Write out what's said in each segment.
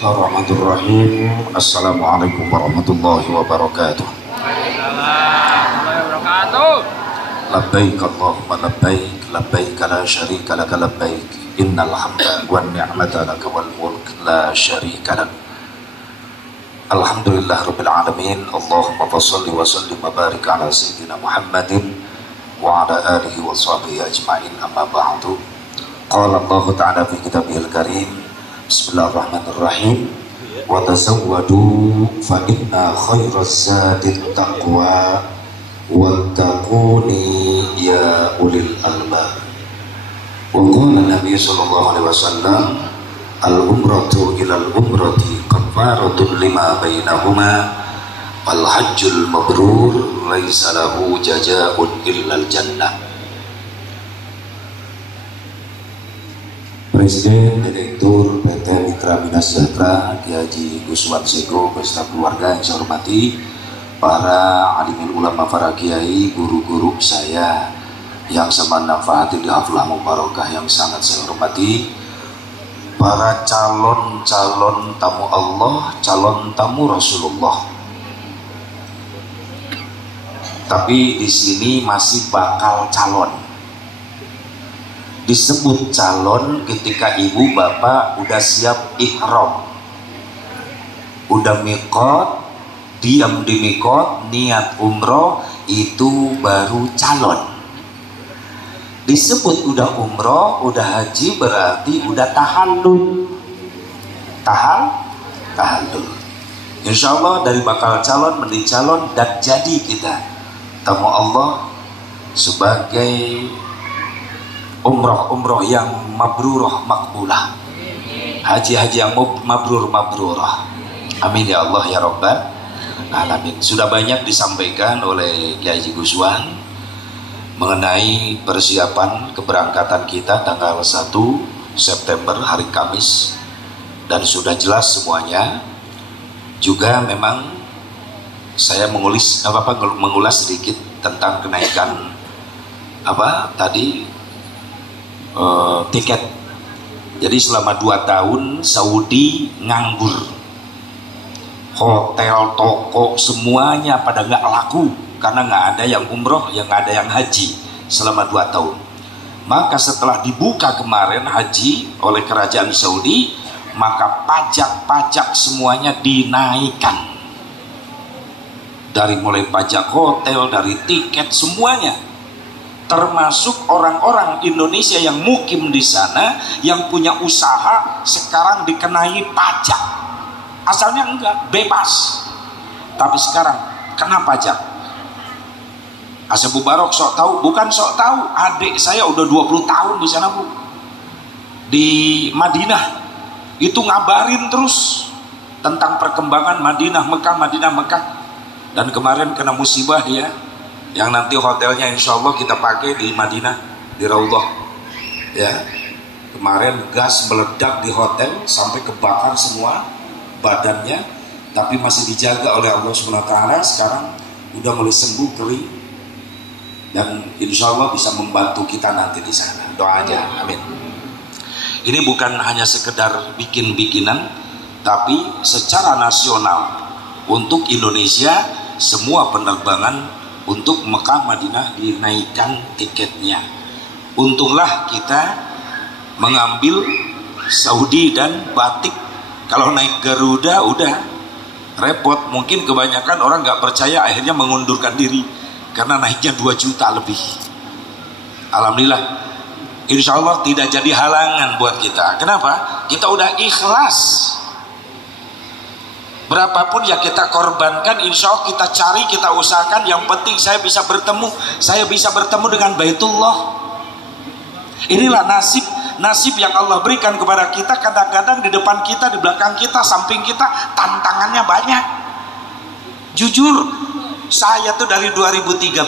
Bismillahirrahmanirrahim. Assalamualaikum warahmatullahi wabarakatuh. Labbaik Allahumma labbaik, labbaik la syarika laka labbaik, innal hamda wan ni'mata laka wal mulk la syarika lak. Alhamdulillah rabbil alamin. Allahumma shalli wa sallim wa barik ala sayyidina Muhammadin wa ala alihi wa sahbihi ajma'in, amma ba'du. Qala Allah ta'ala fi kitabihil karim. Bismillahirrahmanirrahim. Wa tazawwadu fa inna khairaz zadit taqwa wattaquni ya ulil albab. Wa qala Nabi sallallahu alaihi wasallam, al-umratu ilal umrati kafaratun lima bainahuma wal hajjul mabrur laisa lahu jazaa'un illal jannah. Presiden Direktur PT Mitra Minas Sejahtera Kiai Haji Guswan Sego beserta keluarga yang saya hormati, para alimin ulama, para kiai, guru-guru saya yang sama manfaati di haflah mubarakah yang sangat saya hormati, para calon-calon tamu Allah, calon tamu Rasulullah. Tapi di sini masih bakal calon. Disebut calon ketika ibu bapak udah siap ihram, udah mikot, diam di mikot, niat umroh, itu baru calon. Disebut udah umroh, udah haji, berarti udah tahallul. Tahallul. Insya Allah dari bakal calon menjadi calon dan jadi kita tamu Allah sebagai umroh yang mabrurah makbulah, haji yang mabrurah. Amin ya Allah ya Rabbal alamin. Sudah banyak disampaikan oleh Kiai Haji Guswan mengenai persiapan keberangkatan kita tanggal 1 September hari Kamis, dan sudah jelas semuanya. Juga memang saya mengulas sedikit tentang kenaikan tiket. Jadi selama 2 tahun Saudi nganggur, hotel, toko semuanya pada nggak laku karena nggak ada yang umroh, yang nggak ada yang haji selama 2 tahun. Maka setelah dibuka kemarin haji oleh kerajaan Saudi, maka pajak semuanya dinaikkan, dari mulai pajak hotel, dari tiket, semuanya. Termasuk orang-orang Indonesia yang mukim di sana, yang punya usaha, sekarang dikenai pajak. Asalnya enggak, bebas. Tapi sekarang kena pajak. Asal Bu Barok sok tahu, bukan sok tahu. Adik saya udah 20 tahun di sana, Bu. Di Madinah. Itu ngabarin terus tentang perkembangan Madinah, Mekah. Dan kemarin kena musibah dia, yang nanti hotelnya insya Allah kita pakai di Madinah, di Raudhah ya. Kemarin gas meledak di hotel sampai kebakar semua badannya, tapi masih dijaga oleh Allah SWT. Sekarang udah mulai sembuh, kering, dan insya Allah bisa membantu kita nanti di sana. Doa aja, amin. Ini bukan hanya sekedar bikin-bikinan, tapi secara nasional untuk Indonesia semua penerbangan untuk Mekah Madinah dinaikkan tiketnya. Untunglah kita mengambil Saudi dan Batik. Kalau naik Garuda udah repot. Mungkin kebanyakan orang nggak percaya, akhirnya mengundurkan diri karena naiknya 2 juta lebih. Alhamdulillah, insya Allah tidak jadi halangan buat kita. Kenapa? Kita udah ikhlas. Berapapun yang kita korbankan, insya Allah kita cari, kita usahakan. Yang penting saya bisa bertemu dengan Baitullah. Inilah nasib yang Allah berikan kepada kita. Kadang-kadang di depan kita, di belakang kita, samping kita, tantangannya banyak. Jujur, saya tuh dari 2013,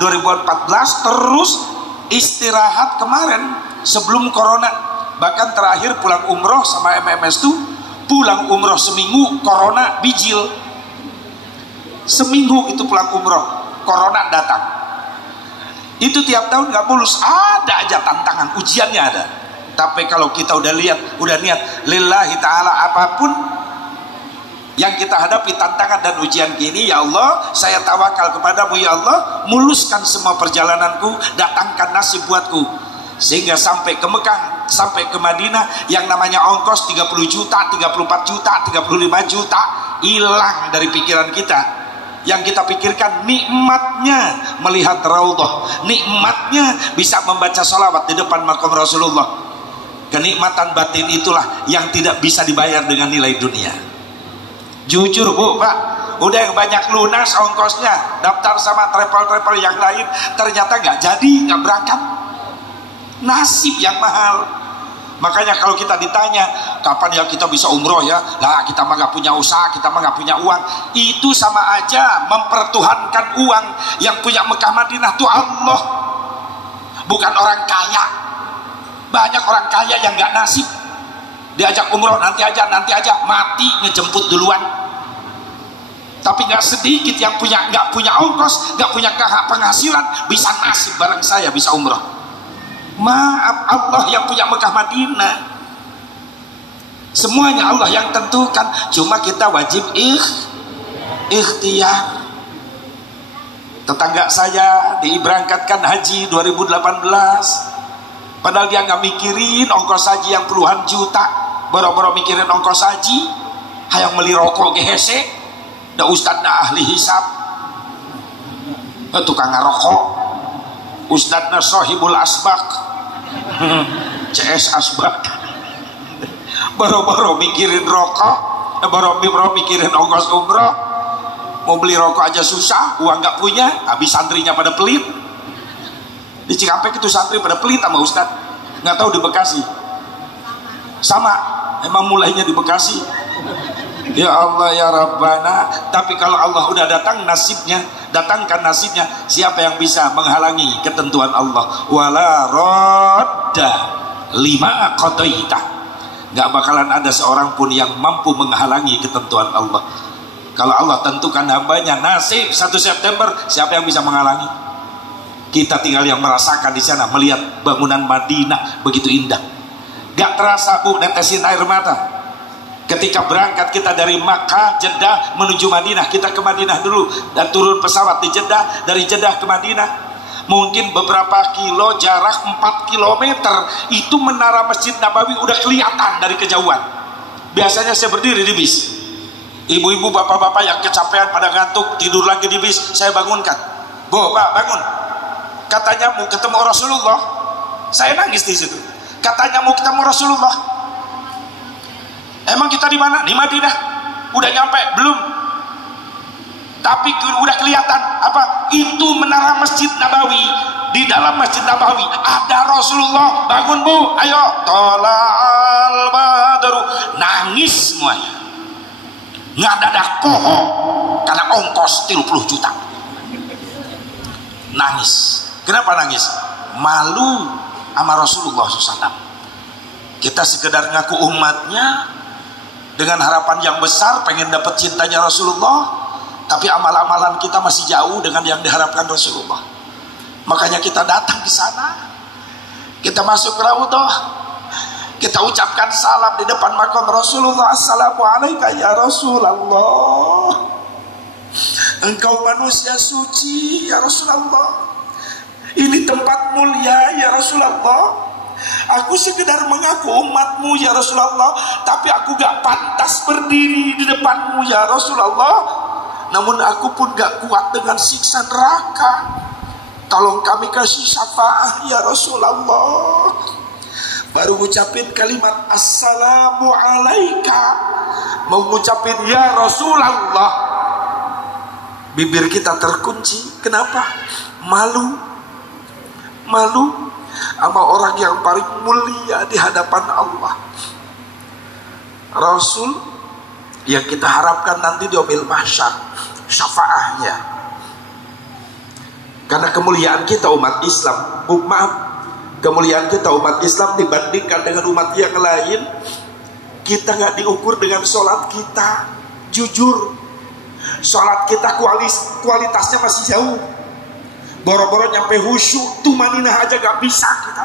2014 terus istirahat kemarin sebelum corona. Bahkan terakhir pulang umroh sama MMS tuh, pulang umroh seminggu, corona bijil. Seminggu itu pulang umroh, corona datang. Itu tiap tahun nggak mulus, ada aja tantangan, ujiannya ada. Tapi kalau kita udah niat lillahi ta'ala, apapun yang kita hadapi, tantangan dan ujian gini, ya Allah, saya tawakal kepadamu ya Allah, muluskan semua perjalananku, datangkan nasib buatku, sehingga sampai ke Mekah, sampai ke Madinah, yang namanya ongkos 30 juta, 34 juta, 35 juta hilang dari pikiran kita. Yang kita pikirkan nikmatnya melihat raudhah, nikmatnya bisa membaca sholawat di depan makam Rasulullah. Kenikmatan batin itulah yang tidak bisa dibayar dengan nilai dunia. Jujur Bu, Pak, udah yang banyak lunas ongkosnya, daftar sama travel yang lain, ternyata nggak jadi, nggak berangkat. Nasib yang mahal. Makanya kalau kita ditanya kapan ya kita bisa umroh ya, lah kita mah nggak punya usaha, kita mah nggak punya uang, itu sama aja mempertuhankan uang. Yang punya Mekah Madinah itu Allah, bukan orang kaya. Banyak orang kaya yang nggak nasib, diajak umroh nanti aja, mati ngejemput duluan. Tapi nggak sedikit yang nggak punya ongkos, nggak punya penghasilan, bisa nasib bareng saya bisa umroh. Maaf, Allah yang punya Mekah Madinah. Semuanya Allah yang tentukan, cuma kita wajib ikhtiar. Tetangga saya diberangkatkan haji 2018, padahal dia nggak mikirin ongkos haji yang puluhan juta, boro-boro mikirin ongkos haji, hayang beli rokok gehese, da ustad na ahli hisab, tukang ngarokok, ustad na sohibul asbak, CS asbak, boro-boro mikirin rokok, boro-boro mikirin ongkos umroh, mau beli rokok aja susah, uang nggak punya, habis santrinya pada pelit. Di Cikampek itu santri pada pelit sama ustad, nggak tahu di Bekasi sama, emang mulainya di Bekasi. Ya Allah ya Rabbana. Tapi kalau Allah udah datangkan nasibnya, siapa yang bisa menghalangi ketentuan Allah? Wala radda lima qadaita. Nggak bakalan ada seorang pun yang mampu menghalangi ketentuan Allah. Kalau Allah tentukan hambanya nasib 1 September, siapa yang bisa menghalangi? Kita tinggal yang merasakan di sana, melihat bangunan Madinah begitu indah. Gak terasa Bu, netesin air mata. Ketika berangkat kita dari Makkah, Jeddah menuju Madinah, kita ke Madinah dulu dan turun pesawat di Jeddah, dari Jeddah ke Madinah. Mungkin beberapa kilo, jarak 4 kilometer, itu menara Masjid Nabawi udah kelihatan dari kejauhan. Biasanya saya berdiri di bis, ibu-ibu, bapak-bapak yang kecapean pada ngantuk, tidur lagi di bis, saya bangunkan. Bu, Pak, bangun. Katanya mau ketemu Rasulullah. Saya nangis di situ. Katanya mau ketemu Rasulullah. Emang kita di mana? Di Madinah. Udah nyampe? Belum. Tapi udah kelihatan apa? Itu menara Masjid Nabawi. Di dalam Masjid Nabawi ada Rasulullah. Bangun Bu, ayo. Tolal badru. Nangis semuanya. Ngadadak poho karena ongkos 30 juta. Nangis. Kenapa nangis? Malu sama Rasulullah SAW. Kita sekedar ngaku umatnya dengan harapan yang besar, pengen dapat cintanya Rasulullah, tapi amal-amalan kita masih jauh dengan yang diharapkan Rasulullah. Makanya kita datang di sana, kita masuk ke Raudhah, kita ucapkan salam di depan makam Rasulullah. Assalamualaikum ya Rasulullah, engkau manusia suci ya Rasulullah, ini tempat mulia ya Rasulullah. Aku sekedar mengaku umatmu ya Rasulullah, tapi aku gak pantas berdiri di depanmu ya Rasulullah. Namun aku pun gak kuat dengan siksa neraka. Tolong kami kasih syafaat ya Rasulullah. Baru ngucapin kalimat assalamu alaika, mau ngucapin ya Rasulullah, bibir kita terkunci. Kenapa? Malu sama orang yang paling mulia di hadapan Allah, Rasul yang kita harapkan nanti di yaumil mahsyar syafaatnya. Karena kemuliaan kita umat Islam, kemuliaan kita umat Islam dibandingkan dengan umat yang lain, kita nggak diukur dengan sholat kita. Jujur, sholat kita kualitasnya masih jauh. Boro-boro nyampe khusyuk, tumaninah aja gak bisa kita.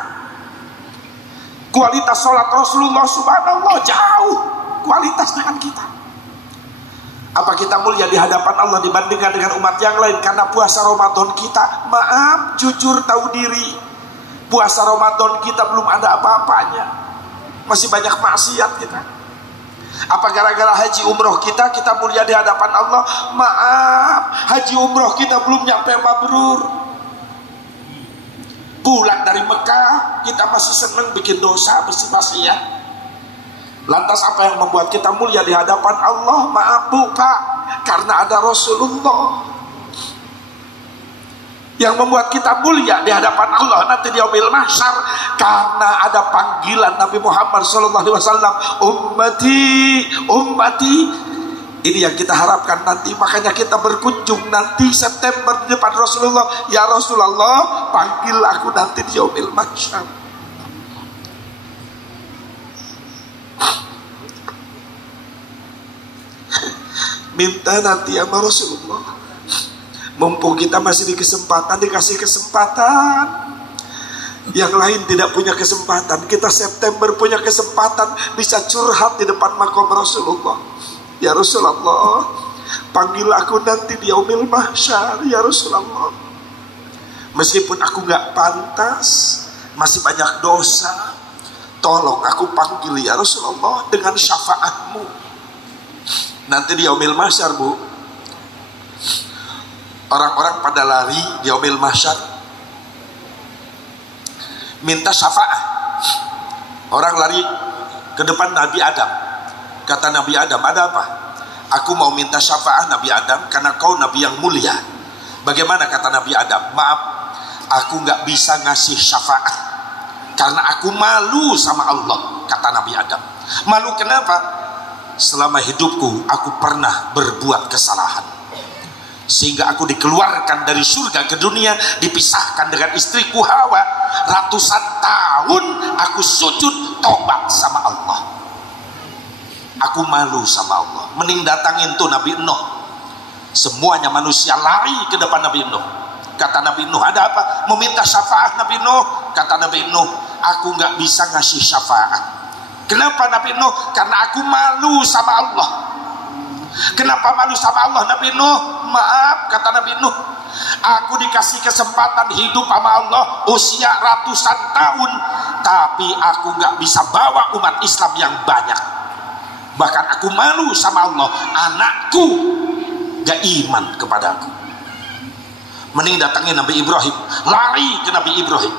Kualitas sholat Rasulullah subhanallah jauh kualitas dengan kita. Apa kita mulia di hadapan Allah dibandingkan dengan umat yang lain karena puasa Ramadan kita? Maaf, jujur tahu diri, puasa Ramadan kita belum ada apa-apanya, masih banyak maksiat kita. Apa gara-gara haji umroh kita mulia di hadapan Allah? Maaf, haji umroh kita belum nyampe mabrur. Pulang dari Mekah kita masih senang bikin dosa, maksiat. Lantas apa yang membuat kita mulia di hadapan Allah? Maaf Bu Pak, karena ada Rasulullah. Yang membuat kita mulia di hadapan Allah nanti di yaumil mahsyar karena ada panggilan Nabi Muhammad SAW, ummati, ummati. Ini yang kita harapkan nanti. Makanya kita berkunjung nanti September di depan Rasulullah. Ya Rasulullah, panggil aku nanti di yaumil mahsyar. Minta nanti sama Rasulullah. Mumpung kita masih dikasih kesempatan. Yang lain tidak punya kesempatan, kita September punya kesempatan bisa curhat di depan makom Rasulullah. Ya Rasulullah, panggil aku nanti di yaumil mahsyar. Ya Rasulullah, meskipun aku gak pantas, masih banyak dosa, tolong aku panggil ya Rasulullah dengan syafaatmu. Nanti di yaumil mahsyar Bu, orang-orang pada lari di yaumil mahsyar minta syafaat. Orang lari ke depan Nabi Adam. Kata Nabi Adam, ada apa? Aku mau minta syafaat Nabi Adam karena kau Nabi yang mulia. Bagaimana kata Nabi Adam? Maaf, aku gak bisa ngasih syafaat karena aku malu sama Allah, kata Nabi Adam. Malu kenapa? Selama hidupku aku pernah berbuat kesalahan, sehingga aku dikeluarkan dari surga ke dunia, dipisahkan dengan istriku Hawa. Ratusan tahun aku sujud tobat sama Allah. Aku malu sama Allah. Mending datangin tuh Nabi Nuh. Semuanya manusia lari ke depan Nabi Nuh. Kata Nabi Nuh, ada apa? Meminta syafaat Nabi Nuh. Kata Nabi Nuh, aku gak bisa ngasih syafaat. Kenapa Nabi Nuh? Karena aku malu sama Allah. Kenapa malu sama Allah Nabi Nuh? Maaf, kata Nabi Nuh, aku dikasih kesempatan hidup sama Allah usia ratusan tahun, tapi aku gak bisa bawa umat Islam yang banyak. Bahkan aku malu sama Allah, anakku gak iman kepadaku. Mending datangin Nabi Ibrahim, lari ke Nabi Ibrahim.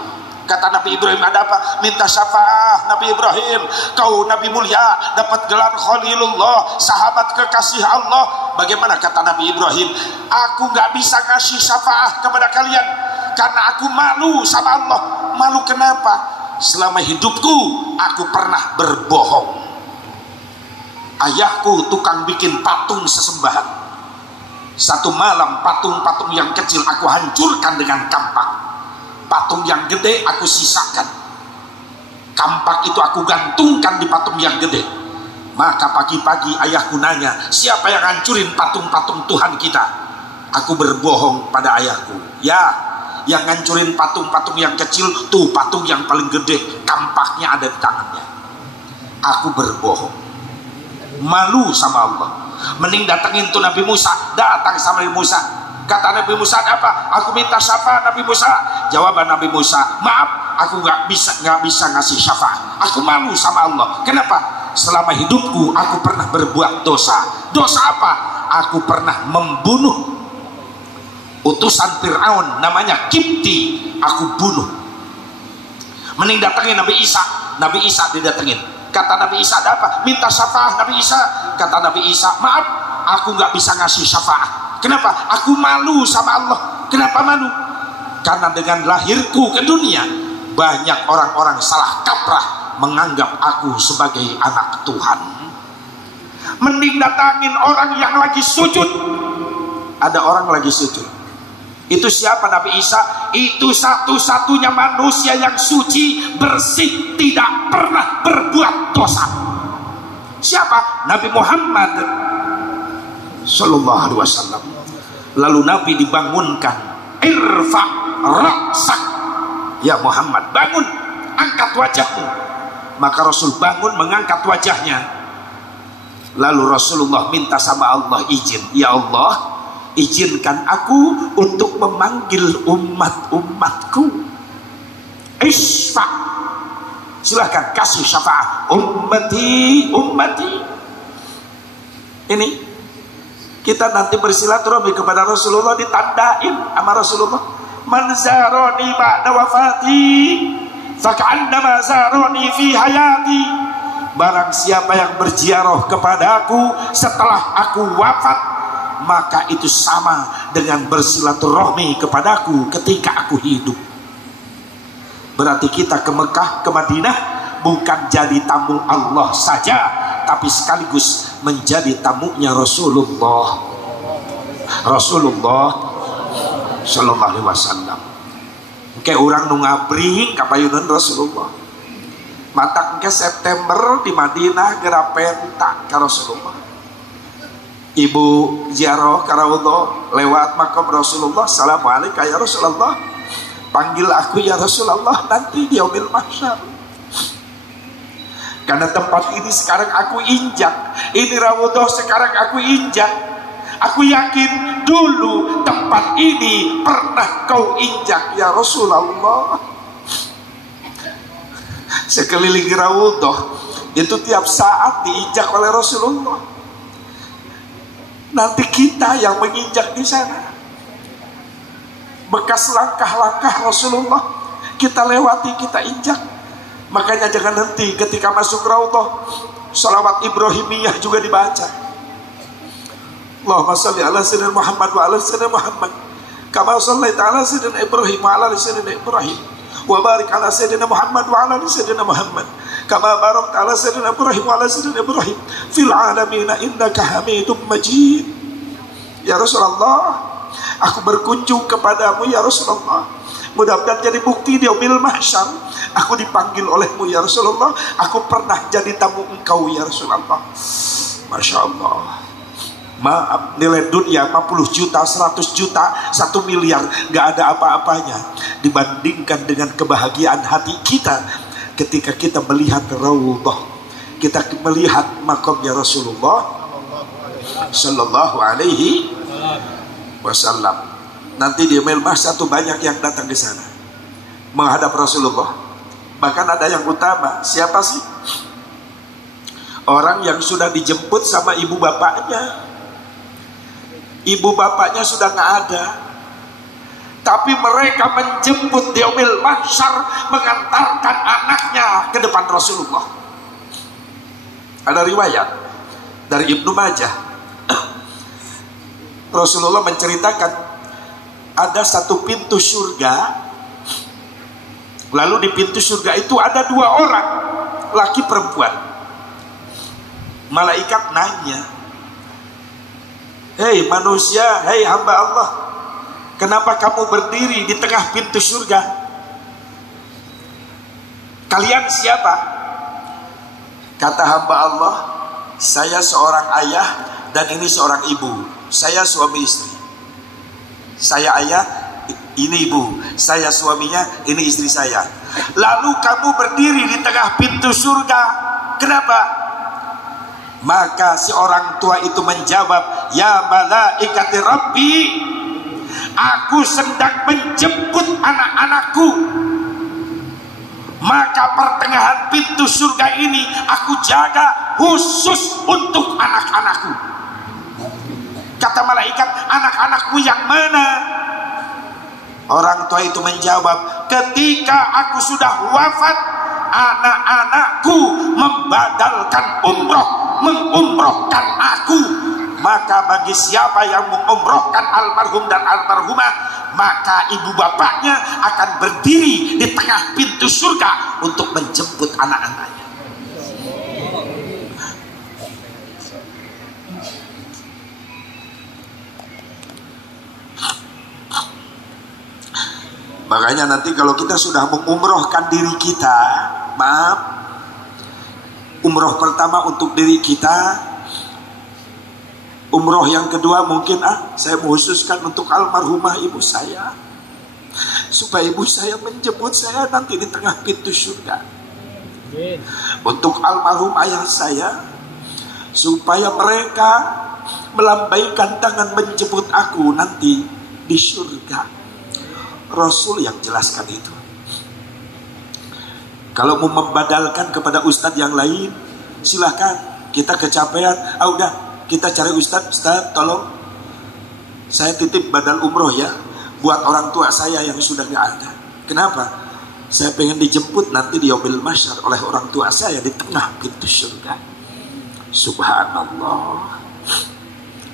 Kata Nabi Ibrahim, ada apa? Minta syafaat Nabi Ibrahim. Kau Nabi mulia, dapat gelar Khalilullah, sahabat kekasih Allah. Bagaimana kata Nabi Ibrahim? Aku gak bisa ngasih syafaat kepada kalian karena aku malu sama Allah. Malu kenapa? Selama hidupku aku pernah berbohong. Ayahku tukang bikin patung sesembahan. Satu malam patung-patung yang kecil aku hancurkan dengan kampak. Patung yang gede aku sisakan. Kampak itu aku gantungkan di patung yang gede. Maka pagi-pagi ayahku nanya, siapa yang hancurin patung-patung Tuhan kita? Aku berbohong pada ayahku. Ya, yang ngancurin patung-patung yang kecil tuh patung yang paling gede, kampaknya ada di tangannya. Aku berbohong. Malu sama Allah. Mending datengin tuh Nabi Musa. Datang sama Nabi Musa. Kata Nabi Musa, apa? Aku minta syafaat Nabi Musa. Jawaban Nabi Musa, maaf, aku gak bisa ngasih syafaat. Aku malu sama Allah. Kenapa? Selama hidupku aku pernah berbuat dosa. Dosa apa? Aku pernah membunuh utusan Fir'aun namanya Kipti. Aku bunuh. Mending datengin Nabi Isa. Nabi Isa didatengin. Kata Nabi Isa, ada apa? Minta syafaat Nabi Isa. Kata Nabi Isa, maaf, aku gak bisa ngasih syafaat. Kenapa? Aku malu sama Allah. Kenapa malu? Karena dengan lahirku ke dunia, banyak orang-orang salah kaprah menganggap aku sebagai anak Tuhan. Mending datangin orang yang lagi sujud. Ada orang lagi sujud. Itu siapa Nabi Isa? Itu satu-satunya manusia yang suci, bersih, tidak pernah berbuat dosa. Siapa? Nabi Muhammad Sallallahu Alaihi Wasallam. Lalu Nabi dibangunkan, irfa' ra'sak, ya Muhammad, bangun, angkat wajahmu. Maka Rasul bangun mengangkat wajahnya. Lalu Rasulullah minta sama Allah izin, ya Allah, izinkan aku untuk memanggil umat-umatku. Isfa, silahkan kasih syafaat. Ummati, ummati. Ini kita nanti bersilaturahmi kepada Rasulullah, ditandain sama Rasulullah. Man zaroni ba'da wafati faka'annama zaroni fi hayati. Barang siapa yang berziarah kepadaku setelah aku wafat, maka itu sama dengan bersilaturahmi kepadaku ketika aku hidup. Berarti kita ke Mekah, ke Madinah bukan jadi tamu Allah saja, tapi sekaligus menjadi tamunya Rasulullah Sallallahu Alaihi Wasallam. Kayak orang nu ngabring kapayunan Rasulullah. Matak ke September di Madinah gera pentak ke Rasulullah. Ibu ziarah ka Raudhah lewat makam Rasulullah. Assalamualaikum ya Rasulullah. Panggil aku ya Rasulullah nanti di yaumil mahsyar. Karena tempat ini sekarang aku injak. Ini Raudhah sekarang aku injak. Aku yakin dulu tempat ini pernah kau injak ya Rasulullah. Sekeliling Raudhah itu tiap saat diinjak oleh Rasulullah. Nanti kita yang menginjak di sana. Bekas langkah-langkah Rasulullah kita lewati, kita injak. Makanya jangan henti ketika masuk Raudhah. Shalawat Ibrahimiyah juga dibaca. Allahumma shalli ala sayyidina Muhammad wa ala sayyidina Muhammad kama shallaita ala sayyidina Ibrahim wa ala sayyidina Ibrahim wa barik ala sayyidina Muhammad wa ala sayyidina Muhammad kama barakta ala sayyidina Ibrahim wa ala sayyidina Ibrahim fil alamin innaka Hamidum Majid. Ya Rasulullah, aku berkunjung kepadamu ya Rasulullah. Mudah-mudahan jadi bukti di yaumil mahsyar. Aku dipanggil olehmu ya Rasulullah. Aku pernah jadi tamu engkau ya Rasulullah. Masya Allah. Maaf, nilai dunia 50 juta, 100 juta, 1 miliar gak ada apa-apanya dibandingkan dengan kebahagiaan hati kita ketika kita melihat Raudhah, kita melihat makamnya Rasulullah Sallallahu Alaihi Wasallam. Nanti di Melmah satu banyak yang datang ke sana menghadap Rasulullah. Bahkan ada yang utama, siapa sih? Orang yang sudah dijemput sama ibu bapaknya. Ibu bapaknya sudah nggak ada, tapi mereka menjemput di yaumil mahsyar, mengantarkan anaknya ke depan Rasulullah. Ada riwayat dari Ibnu Majah. Rasulullah menceritakan ada satu pintu surga, lalu di pintu surga itu ada 2 orang, laki perempuan. Malaikat nanya, hei manusia, hei hamba Allah, kenapa kamu berdiri di tengah pintu surga? Kalian siapa? Kata hamba Allah, saya seorang ayah dan ini seorang ibu. Saya suami istri. Saya ayah, ini ibu. Saya suaminya, ini istri saya. Lalu kamu berdiri di tengah pintu surga, kenapa? Maka si orang tua itu menjawab, ya malaikati Rabbi, aku sedang menjemput anak-anakku. Maka pertengahan pintu surga ini aku jaga khusus untuk anak-anakku. Kata malaikat, anak-anakmu yang mana? Orang tua itu menjawab, ketika aku sudah wafat, anak-anakku membadalkan umroh, mengumrohkan aku. Maka bagi siapa yang mengumrohkan almarhum dan almarhumah, maka ibu bapaknya akan berdiri di tengah pintu surga untuk menjemput anak-anaknya. Makanya nanti kalau kita sudah mengumrohkan diri kita, maaf, umroh pertama untuk diri kita, umroh yang kedua mungkin saya mengkhususkan untuk almarhumah ibu saya, supaya ibu saya menjemput saya nanti di tengah pintu surga. untuk almarhum ayah saya, supaya mereka melambaikan tangan menjemput aku nanti di surga. Rasul yang jelaskan itu. Kalau mau membadalkan kepada ustadz yang lain, silahkan. Kita kecapean, udah kita cari ustadz tolong saya titip badal umroh ya buat orang tua saya yang sudah gak ada. Kenapa? Saya pengen dijemput nanti di yaumil mahsyar oleh orang tua saya di tengah pintu surga. Subhanallah.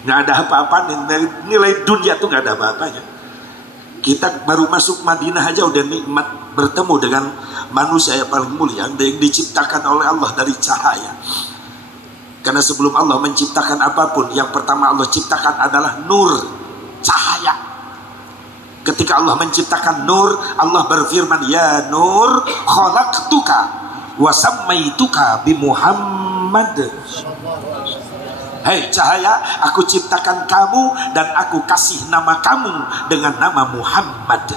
Gak ada apa-apa, nilai dunia tuh gak ada apa-apanya. Kita baru masuk Madinah aja udah nikmat bertemu dengan manusia yang paling mulia, yang diciptakan oleh Allah dari cahaya. Karena sebelum Allah menciptakan apapun, yang pertama Allah ciptakan adalah nur, cahaya. Ketika Allah menciptakan nur, Allah berfirman, ya nur khalaqtuka wa sammaituka bi Muhammad. Hei cahaya, aku ciptakan kamu dan aku kasih nama kamu dengan nama Muhammad.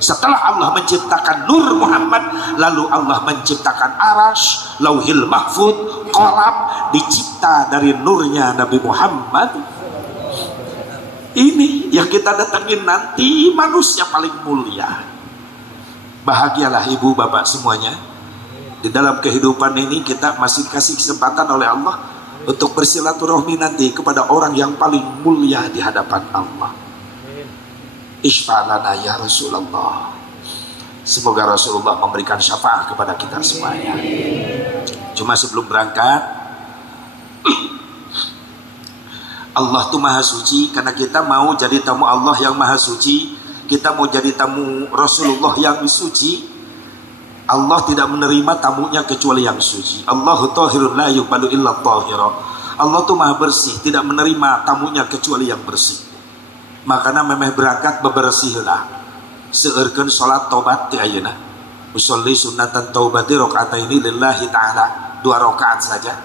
Setelah Allah menciptakan Nur Muhammad, lalu Allah menciptakan Arash, Lauhil Mahfud, Qalam, dicipta dari nurnya Nabi Muhammad. Ini yang kita datangin nanti, manusia paling mulia. Bahagialah ibu bapak semuanya. Di dalam kehidupan ini kita masih dikasih kesempatan oleh Allah untuk bersilaturahmi nanti kepada orang yang paling mulia di hadapan Allah. Isfa'lana ya Rasulullah. Semoga Rasulullah memberikan syafaat kepada kita semuanya. Cuma sebelum berangkat, Allah tuh maha suci. Karena kita mau jadi tamu Allah yang maha suci, kita mau jadi tamu Rasulullah yang suci, Allah tidak menerima tamunya kecuali yang suci. Allahu tahirun la yuqbalu illa tahira. Allah tuh maha bersih, tidak menerima tamunya kecuali yang bersih. Makanya memeh berangkat bebersihlah, seurkeun salat tobat ti ayeuna. Usolli sunnatan taubati rakaataini lillahi ta'ala, 2 rakaat saja.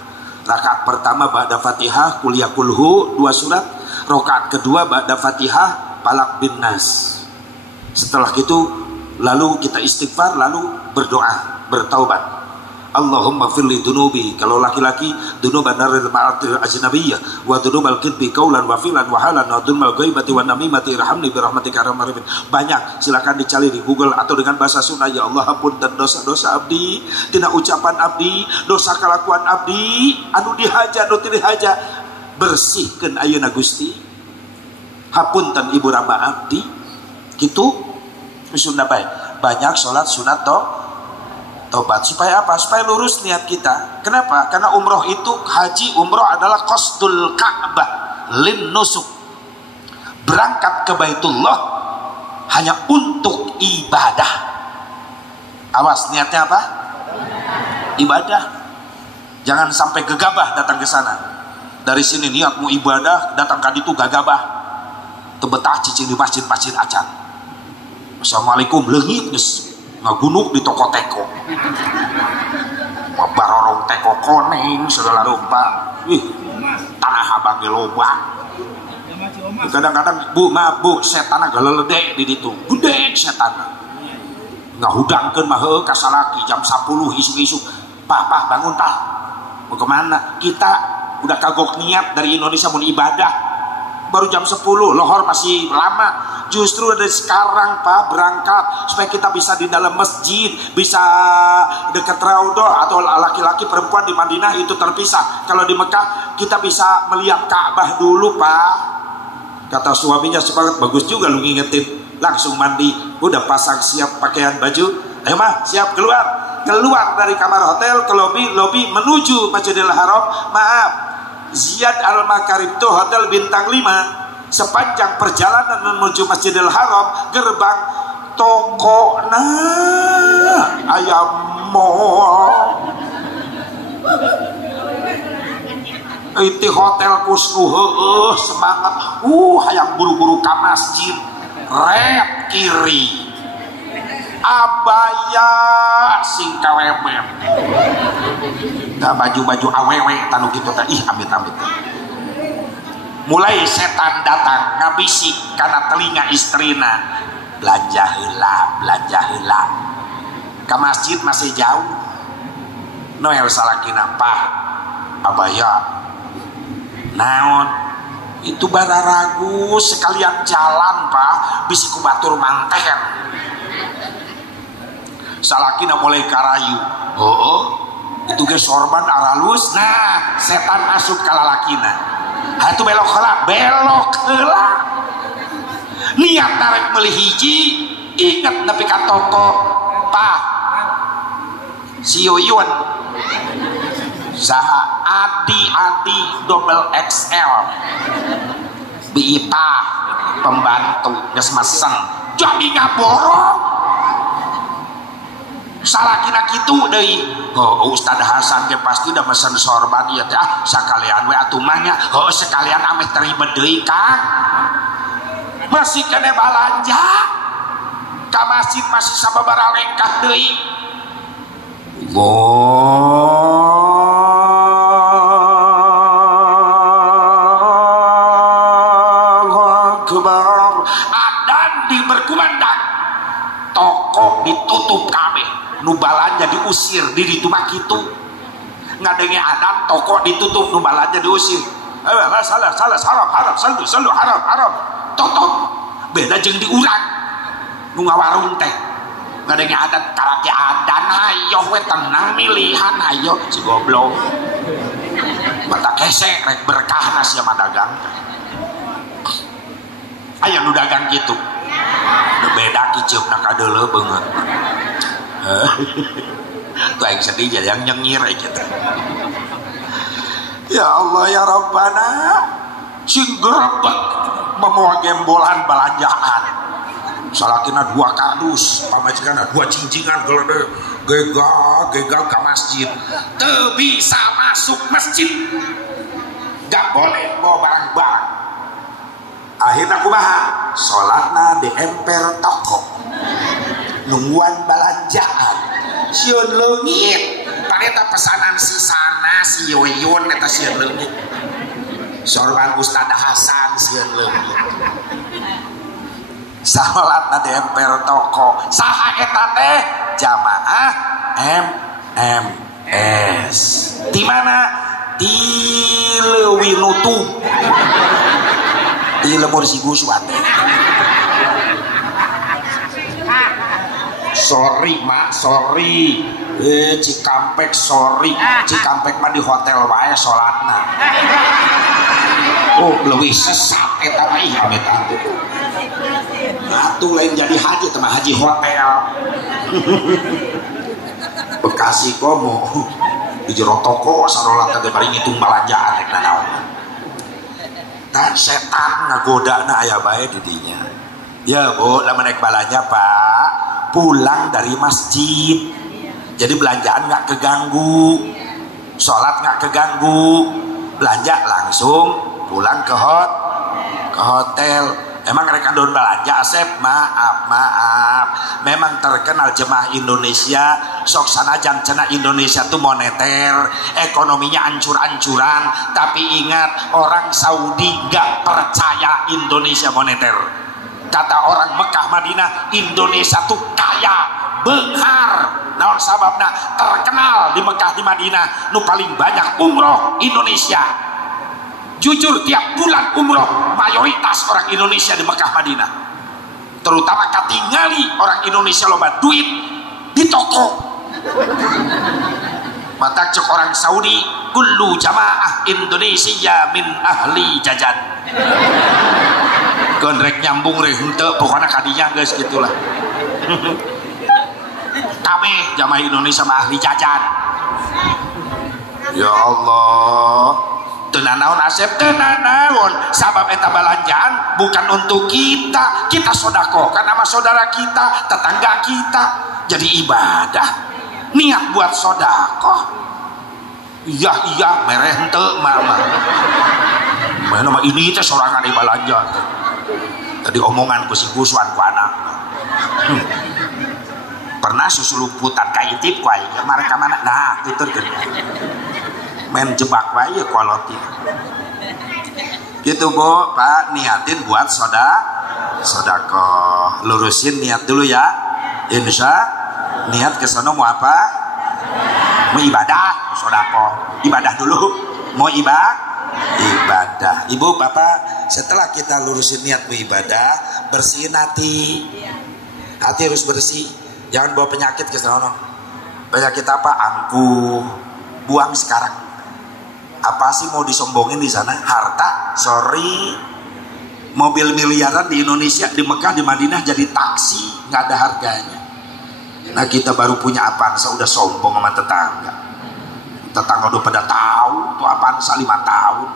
Rakaat pertama ba'da Fatihah qul ya kulhu 2 surat, rakaat kedua ba'da Fatihah Falaq bin Nas. Setelah itu lalu kita istighfar, lalu berdoa, bertaubat. Allahumma firli dunubi, kalau laki-laki dunuban naril ma'atil ajnabiyyah wa dunubal kidbi kaulan wa filan wa halan wa dunubal ghaibati wa namimati irhamni birahmatika arhamar rahimin. Banyak, silakan dicari di Google atau dengan bahasa Sunda. Ya Allah hapunten dosa-dosa abdi, tina ucapan abdi, dosa kalakuan abdi anu dihaja anu teu dihaja, bersihkeun ayeuna Gusti. Hapunten ibu rama abdi. Kitu Sunda bae. Banyak salat sunat tobat. Supaya apa? Supaya lurus niat kita. Kenapa? Karena umroh itu, haji umroh adalah qasdul Ka'bah lin nusuk. Berangkat ke Baitullah hanya untuk ibadah. Awas, niatnya apa? Ibadah. Jangan sampai gegabah datang ke sana. Dari sini niatmu ibadah, datang ke itu gagabah. Tebetah cicing di masjid acan. Assalamualaikum, leungit geus ngagunuk di toko teko. Barorong teko koneng segala rupa. Tanah abang ge loba. Kadang-kadang bu maaf bu, setan galelede di ditu. Gede setan. Ngahudangkeun mah heuh ka salaki jam 10 isuk-isuk. Pah bangun tah. Mau kemana? Kita udah kagok niat dari Indonesia mau ibadah. Baru jam 10, lohor masih lama. Justru dari sekarang Pak berangkat supaya kita bisa di dalam masjid, bisa dekat Raudhah, atau laki-laki perempuan di Madinah itu terpisah. Kalau di Mekah kita bisa melihat Ka'bah dulu Pak. Kata suaminya, semangat, bagus juga lu ngingetin. Langsung mandi, udah pasang siap pakaian baju. Ayo mah siap keluar dari kamar hotel ke lobi menuju Masjidil Haram. Maaf, Ziyad Al-Makarim itu hotel bintang 5. Sepanjang perjalanan menuju Masjidil Haram, gerbang toko ayam mall itu hotel kusnu semangat hayang buru-buru ke masjid. Red kiri abaya sing kawemen baju-baju awewe tanu gitu ih amit-amit. Mulai setan datang ngabisi karena telinga istrina, belanja heula ke masjid masih jauh. Noel salakina Pak abaya naon itu bara ragu sekalian jalan Pak bisi ku batur manten salakina mulai karayu oh itu ge sorban aralus nah setan masuk ka lalakina itu belok heula niat tarik meuli hiji ingat nepi ka toko Pak si Yuyun saha adi double XL biita pembantu geus mesen jadi ngaborong salakina kitu deui oh Ustad Hasan ge pasti udah mesen sorban ieu teh sakalian we atuh mah nya heuh sekalian ameh teribet deui Kang masih kene balanja ka masjid masih sababaraha lengkah deui adan di berkumandang toko ditutup kabeh nu balanja diusir di ditu mah kitu ngadenge adan toko ditutup nu balanja diusir salah haram tutup beda jeung di urang nu ngawarung teh ngadenge adan karake adan hayo we tenang milihan hayo si goblok mata kesek rek berkah sia mah dagang aya nu dagang kitu beda kiceupna ka deuleu beungeut tuh aing sedih jadi yang nyengir aja ya Allah ya Rabbana sing grebek memoa gembolan balanjaan salakina 2 kardus pamajikanna 2 cincingan geuleuh gegal ke masjid teu bisa masuk masjid gak boleh bawa barang-barang akhirnya kumaha sholatna di emper toko nungguan balanjaan sieun leungit pareta pesanan si sana si Yoyun eta sieun leungit sorban Ustad Hasan sieun leungit salatna di emper toko saha eta teh jamaah MMS di mana di Leuwi Nutu di lemur si Guswan sorry mak sorry Cikampek sorry Cikampek mah di hotel wae sholatna oh leuwih sesat eta mah ih amit atuh lain jadi haji teh mah haji hotel Bekasi komo di jero toko sarolat teh bari ngitung balanjaan rek naon dan setan ngagodana aya bae di dinya ya Bu lamun naik balanja Pak pulang dari masjid jadi belanjaan nggak keganggu sholat nggak keganggu belanja langsung pulang ke hotel emang mereka don belanja Asep maaf memang terkenal jemaah Indonesia sok sanajan cenah Indonesia tuh moneter ekonominya ancur-ancuran tapi ingat orang Saudi gak percaya Indonesia moneter kata orang Mekah Madinah Indonesia tuh kaya beunghar naon sababna terkenal di Mekah di Madinah nu paling banyak umroh Indonesia jujur tiap bulan umroh mayoritas orang Indonesia di Mekah Madinah terutama katingali orang Indonesia loba duit di toko mata cek orang Saudi kullu jamaah Indonesia min ahli jajan gondrek nyambung reh henteu pokona kadinya geus gitulah kabeh jamaah Indonesia mah ahli jajan ya Allah tenanaon Asep tenanaon sabab eta balanjaan bukan untuk kita sedekahkan sama saudara kita tetangga kita jadi ibadah niat buat sedekah iya mereh henteu mama mana ini teh sorangan balanja tadi omongan ku si Guswan ku anak pernah susulumputan kaitip ku aing mereka mana nah tuturkeun main jebak wae koloti gitu Bu Pak niatin buat sedekah lurusin niat dulu ya insya niat ke sono mau apa mau ibadah sodako, ibadah dulu, mau ibadah. Ibu bapak, setelah kita lurusin niat mau ibadah, bersihin hati harus bersih, jangan bawa penyakit ke sana. Penyakit apa? Angkuh, buang sekarang. Apa sih mau disombongin di sana? Harta, sorry, mobil miliaran di Indonesia, di Mekah, di Madinah jadi taksi, nggak ada harganya. Nah kita baru punya Avanza udah sombong sama tetangga. Tetangga udah pada tahu tuh Avanza 5 tahun.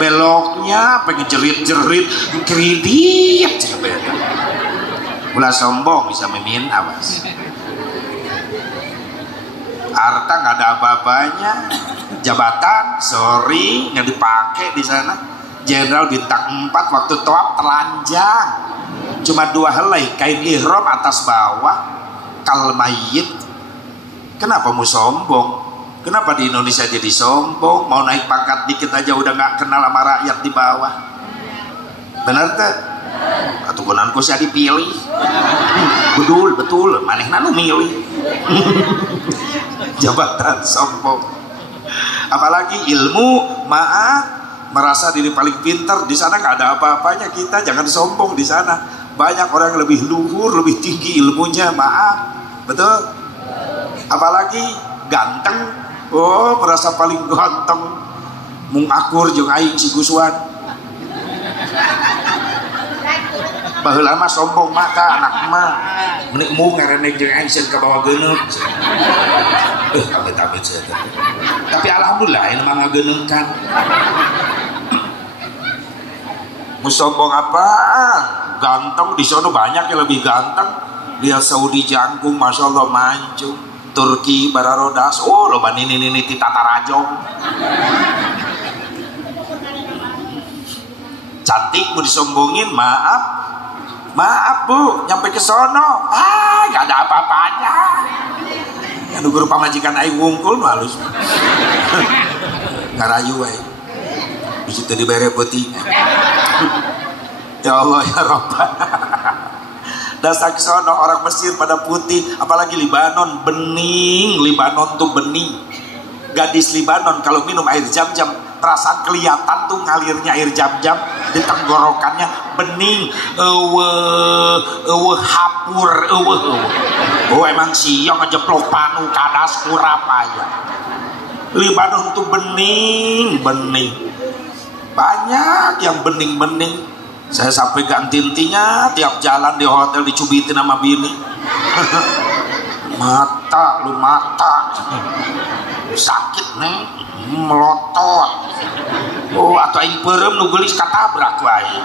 Beloknya pengen jerit-jerit kredit beda. Ulah sombong bisa mimin awas. Harta nggak ada apa-apanya, jabatan sorry nggak dipakai di sana. Jenderal bintang 4 waktu toab telanjang, cuma 2 helai kain ihram atas bawah, kal mayit. Kenapa mau sombong? Kenapa di Indonesia jadi sombong? Mau naik pangkat dikit aja udah nggak kenal sama rakyat di bawah. Bener tuh? Atau gunanku saya dipilih. Betul, manehna nu milih. Jabatan sombong. Apalagi ilmu, merasa diri paling pintar. Di sana nggak ada apa-apanya. Kita jangan sombong di sana. Banyak orang yang lebih luhur, lebih tinggi ilmunya. Betul? Apalagi ganteng. Oh, merasa paling ganteng. Mung akur jeung aing si Guswan. Baheula mah sombong maka anak mah menik mu ngarenek jeung aing sieun ka bawah geuneuh. Amit-amit saya. Tapi alhamdulillah ini mah ngageuneukan. Mu sombong apaan? Ganteng di sono banyak yang lebih ganteng. Lihat Saudi jangkung masyaallah mancung. Turki bararodas, oh loba nini ti tata rajong. Cantik mau disombongin, maaf bu, nyampe ke sono, gak ada apa-apanya. Yang guru pamajikan aing wungkul malus, ngarayu aing, disitu dibere putih. Ya Allah ya Rabbana. Dasar kesono orang Mesir pada putih, apalagi Libanon bening. Libanon tuh bening. Gadis Libanon kalau minum air jam-jam perasaan kelihatan tuh ngalirnya air jam-jam di tenggorokannya bening. Hapur. Oh emang siang ngejeplok panu kadas kurapaya. Libanon tuh bening. Banyak yang bening. Saya sampai ganti intinya tiap jalan di hotel dicubitin sama bini. Mata sakit nih, melotot. Oh atau aing peureum nu geulis katabrak wae.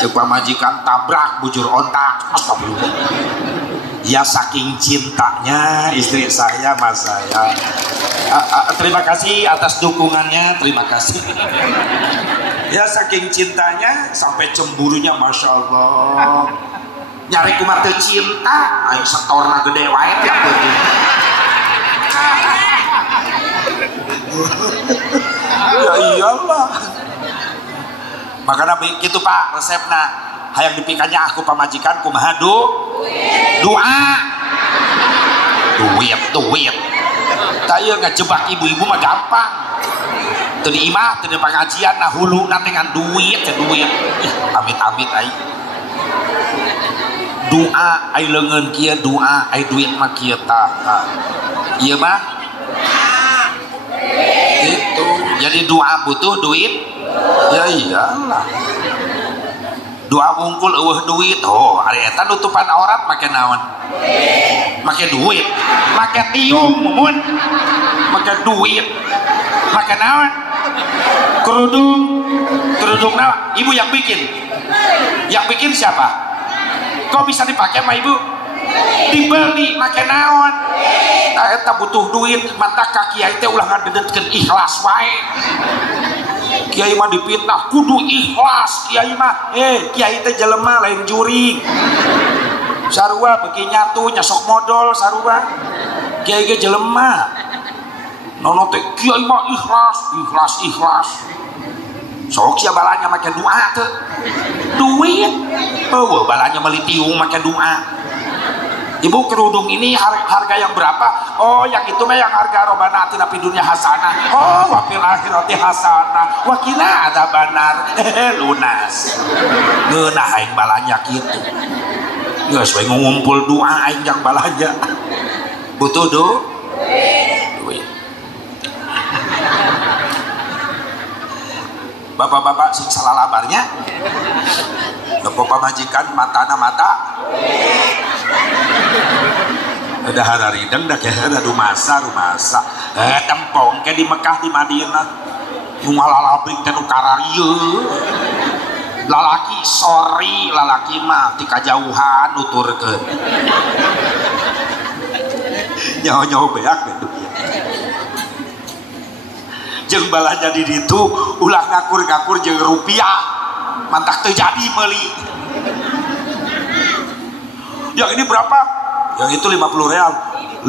Coba majikan tabrak bujur ontak. Astagfirullah. Ya saking cintanya istri saya mas saya. Terima kasih atas dukungannya, terima kasih. Ya saking cintanya sampai cemburunya masya Allah. Nyari kumat cinta, ayo setorna gede wae tiap penting. Ya iyalah. Makanya gitu Pak resepna. Hayang dipikannya aku pamajikan kumaha doa. Duit. Taya ngejebak ibu-ibu mah gampang. Tadi imah, tadi pengajian, nah hulu nanti dengan duit. Amit-amit aing. Doa, aing leungeun kieu doa, aing duit mah kieu tah. Ieu mah itu. Jadi doa butuh duit. Ya iyalah. Doa wungkul eueuh duit. Oh, ari eta nutupan aurat make naon? Make duit. Make tiung mun. Make duit. Make naon? Kerudung naon? Ibu yang bikin. Yang bikin siapa? Kok bisa dipakai sama ibu? Dibeli make naon? Tah eta butuh duit, mata ka kiai teh ulah ngadedetkeun ikhlas wae. Kiai mah dipitnah kudu ikhlas. Kiai mah kiai teh jelema lain juri. Sarua beuki nyatu nyasok modal sarua. Kiai ge jelema. Nono teh kiai mah ikhlas. Sok sia balanya make doa teu. Duit. Eueuh balanya meuli tiung make doa. Ibu, kerudung ini harga yang berapa? Oh, yang itu mah yang harga robana atina fid dunya hasanah. Oh, wa fil akhirati hasanah. Wa qina adzabannar. Lunas. Geunah aing balanja kitu. Geus we ngumpul doa aing jang balanja. Butuh duit. Bapak-bapak sing salah labarnya. Bapak majikan matana mata. Ada hararideng dah kayak ada rumasa. Tempong kayak di Mekah di Madinah. Ngalalabring teh nu kararieu. Lalaki sorry, lalaki mah ti kajauhan nuturkeun. Nyaho-nyaho beak betul. Jeung balanja di ditu ulah ngakur-ngakur jeung rupiah. Mantak terjadi meuli. Yang ini berapa? Yang itu 50 real. 50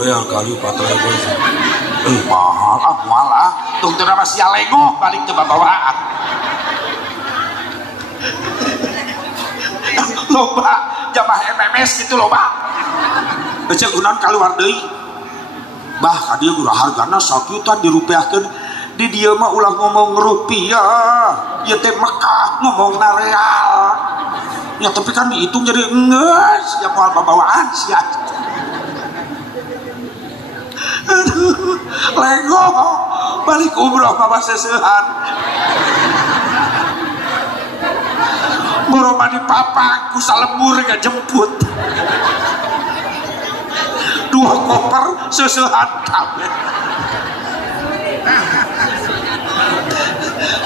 real kali 4.000. Mahal ah. Tung teu masih alego balik coba bawaan. Loba jamaah MMS gitu loba. Ece gunaon kaluar deui. Bah kadieu gura hargana sakieutan dirupiahkeun. Di dieu mah ulah ngomong rupiah. Ieu teh Mekah ngomongna real. Ya tapi kan dihitung jadi ngeus ya moal babawaan sia. Aduh, lego balik umroh mah seseuhan. Boroma di papa ku salembur ngajemput. 2 koper seseuhan kabeh.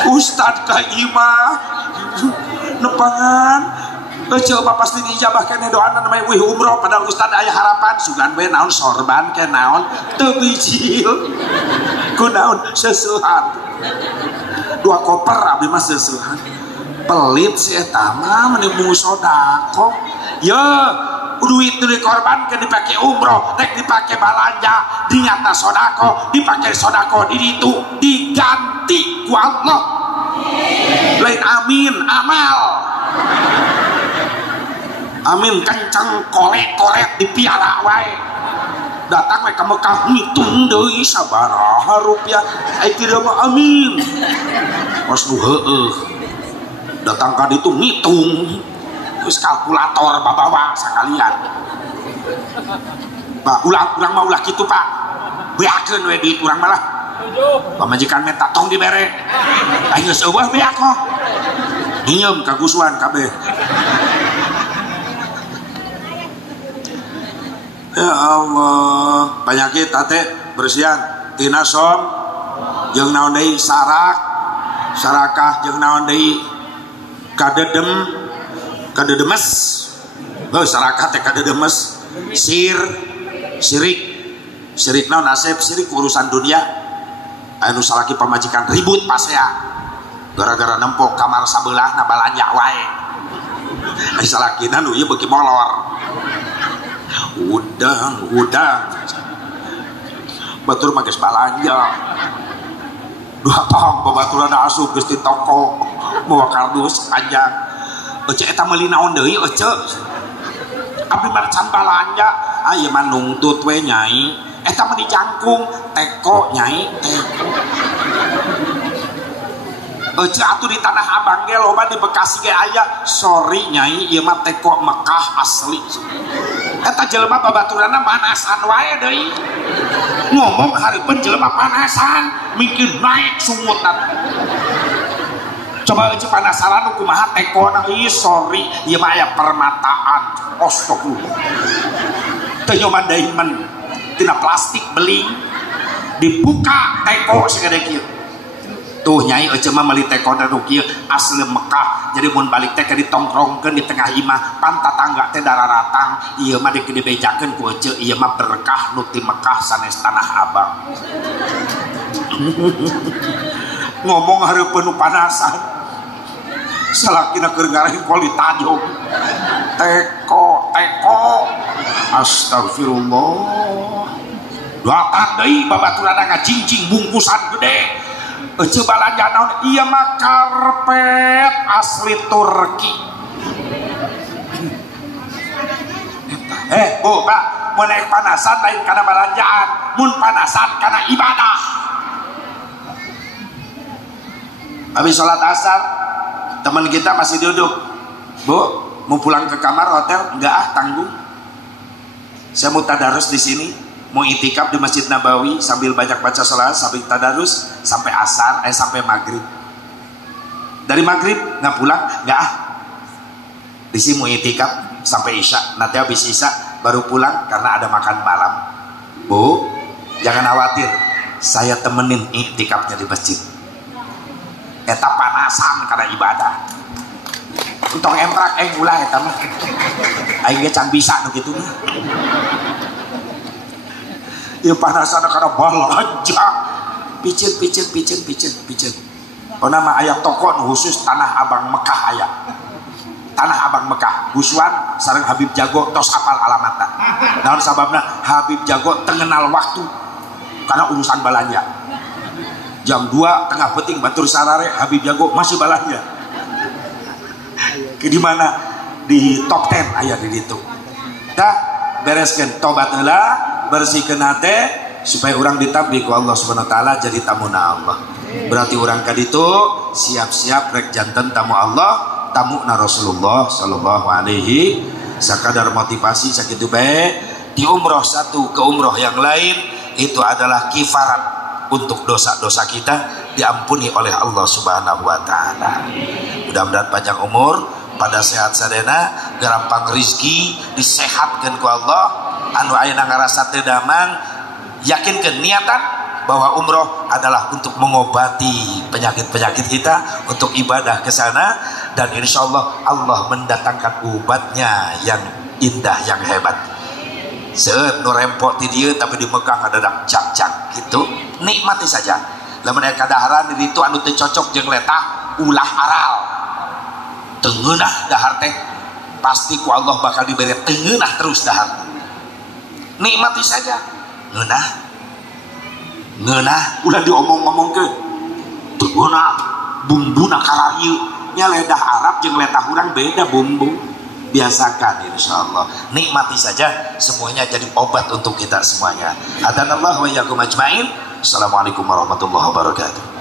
Ustad ka imah nepangan coba pasti dijabah kene doana namanya wih umroh padahal ustad aya harapan sugan we naon sorban ke naon teu bijil ku naon seseuhan 2 koper abdi mah seseuhan pelit si eta mah meuni sodako ye duit nu dikorbankeun dipake umroh rek dipake balanja dinyata sodako dipake sodako di ditu diganti ku Allah lain amin amal amin kenceng kolek dipiara wae datang we ka Mekah ngitung deui sabaraha rupiah ai tidak mah amin mos nu heueuh datang ka ditu ngitung geus kalkulator babawa sakalian Pak urang mah ulah kitu Pak beakeun we duit urang mah lah pamajikan minta tong dibere aing geus eueuh beak kok nyieum kagusuan kabeh. Ya Allah, penyakit tate bersihan tina som jeung naon deui sarakah jeung naon deui kadedemes sarakah teh kadedemes sirik naon nasib sirik urusan dunia anu salaki pamajikan ribut pasea gara-gara nempok kamar sabelah na balanja wae ai salakina nu ieu beuki molor udang batur mah geus balanja 2 tong babaturan asup geus di toko bawa kardus panjang ece eta meuli naon deui ece abdi mah can balanja ieu mah nungtut we nyai eta mah dijangkung teko nyai teko ece atuh di Tanah Abang ge loba di Bekasi ge aya sorry nyai ieu mah teko Mekah asli eta jelema babaturanna panasan wae deui ngomong hareupeun jelema panasan mungkin naik sumutna coba ece panasaran kumaha tekona ieu sorry ieu mah aya permataan astagfirullah teu nyoman deui men tina plastik beling dibuka teko segede kieu tuh nyai ece mah meuli teko nu kieu asli Mekah jadi mun balik teh ditongkrongkeun di tengah imah pan tatangga teh dararatang ieu mah dibejakeun ku ece ieu mah berkah nu ti Mekah sanes Tanah Abang ngomong hareupeun nu panasan salakina keur ngareng koli tajong teko astagfirullah doakan deui babaturanna ngajingjing bungkusan gede ece balanja naon ieu mah karpet asli Turki eta Bu Pak, mau naik panasan lain karena belanjaan, mun panasan karena ibadah. Habis sholat asar teman kita masih duduk, Bu mau pulang ke kamar hotel? Enggak tanggung, saya mau tadarus di sini, mau itikaf di Masjid Nabawi sambil banyak baca sholat sambil tadarus sampai asar, sampai maghrib. Dari maghrib nggak pulang? Nggak di sini mau itikaf sampai isya, nanti habis isya baru pulang karena ada makan malam. Bu, jangan khawatir, saya temenin itikafnya di masjid. Eta panasan karena ibadah. Untung emprak ulah eta mah. Aing ge can bisa nu kitu mah. Ieu panasan karena balanja. Picen. Oh nama aya toko nu khusus Tanah Abang Mekah aya. Tanah Abang Mekah, Guswan sareng Habib Jago tos apal alamatna. Naon sababna? Habib Jago tengenal waktu karena urusan balanja. Jam 2 tengah peting batur sarare Habib Jago masih balanja. Di mana? Di top 10 aya di ditu. Tah bereskeun tobat heula, bersihkeun hate supaya orang ditampi ku Allah Subhanahu wa taala jadi tamuna Allah. Berarti orang ka ditu siap-siap rek janten tamu Allah, tamu na Rasulullah sallallahu alaihi sakadar motivasi sakitu bae di umroh satu ke umroh yang lain itu adalah kifarat untuk dosa-dosa kita diampuni oleh Allah Subhanahu wa taala. Mudah-mudahan panjang umur, pada sehat sadena, gampang rizki, disehatkeun ku Allah, anu ayeuna ngarasa teu damang, yakinkeun niatan bahwa umroh adalah untuk mengobati penyakit-penyakit kita, untuk ibadah ke sana, dan insya Allah Allah mendatangkan obatnya yang indah, yang hebat. Seueur nu rempok ti dieu tapi di Mekah ada dak cak-cak gitu, nikmati saja. Lamun aya kadaharan di ditu anu teu cocok jeung letah ulah aral. Teu ngeunah dahar teh pasti ku Allah bakal diberi teu ngeunah terus dahar. Nikmati saja. Ngeunah ulah diomong-omong ke teu ngeunah bumbuna kalarieu nya ledah Arab jeung ledah urang beda bumbu. Biasakan insyaallah, nikmati saja, semuanya jadi obat untuk kita semuanya. Hadanallahu wa iyyakum ajmain. Assalamualaikum warahmatullahi wabarakatuh.